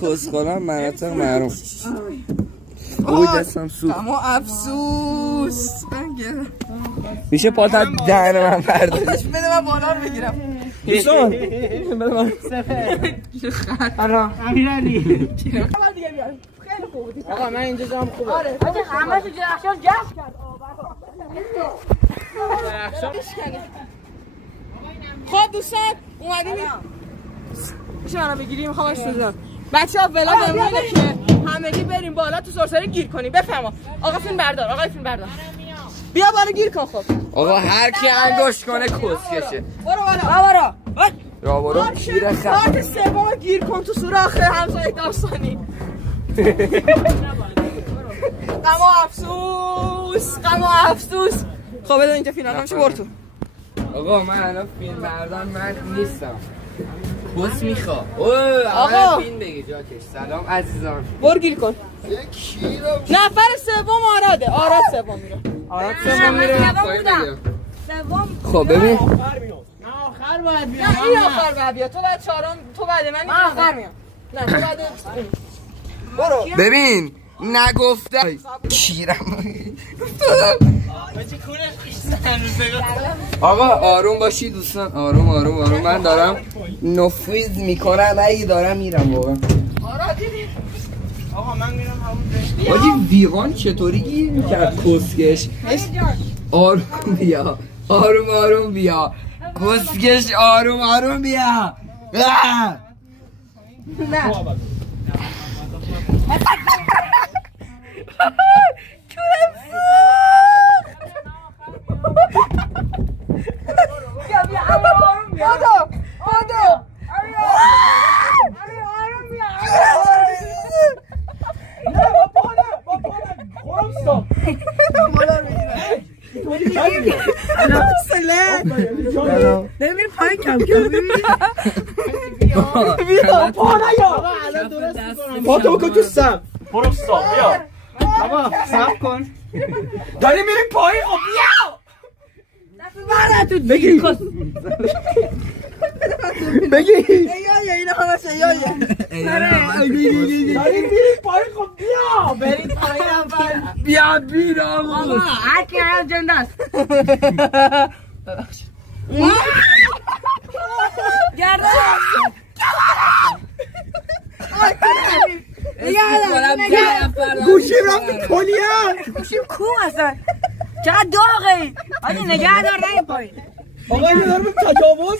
خسخورم مناطق محروم. اوی دستم سو. اما افسوس. میشه پاتت دهن من برداشت. بده من بالا رو بگیرم. دوستان بده من. آره امیرعلی. خیلی خوب بود. آقا من اینجا جام خوبه. آره. همه تو درخشان جمع کرد. خب دوستان اومدیم میشه منو بگیری میخوام اشتزم بچه ها ولا بمونه که همگی بریم بالا تو سرسره گیر کنیم. بفهمم آقا فیلم بردار. آقا فیلم بردار بیا بالا گیر کن. خب آقا هر کی انگشت کنه کسکشه. برو برو گیر خط. کارت سوم گیر کن تو سوراخ همسایه داستانی. غم و افسوس. خب بده اینجا فیلم همشه بر تو. آقا من الان فیلم بردار من نیستم. بس میخوا. آقا فیلم بگی جاکش. سلام عزیزان. برو گیر کن. نفر سوم آراد سوم میره. آراد سوم میره. خب ببین آخر باید بیام. نه این آخر باید بیاد. تو بعد چهارم تو بعد من آخر میام. نه تو بعد برو. ببین نگفتم کیرم. آقا آروم باشی دوستان. آروم من دارم نفوذ میکنم. اگه دارم میرم واقعا. آقا من میرم همون رشته. واجی ویوان چطوری گیر میکرد کسکش. آروم بیا. آروم بیا کسکش. آروم بیا. نه ببین پای کم بیا پا نیا. الان درست میکنم. پاتو بکن تو سم. برو سا بیا. بابا صبر کن. داری میریم پایین. خب بیا. بگی اینا همش ایایا. داری میریم پایین. خب بیا. بریم پایین اول. بیا بیرام. آقا هر کی هم جنده است. گردن گوشیم رفت کلیه. گوشیم کو اصلا چقدر داغه. حاجی نگه دار نه پایین. آقا این دارم تجاوز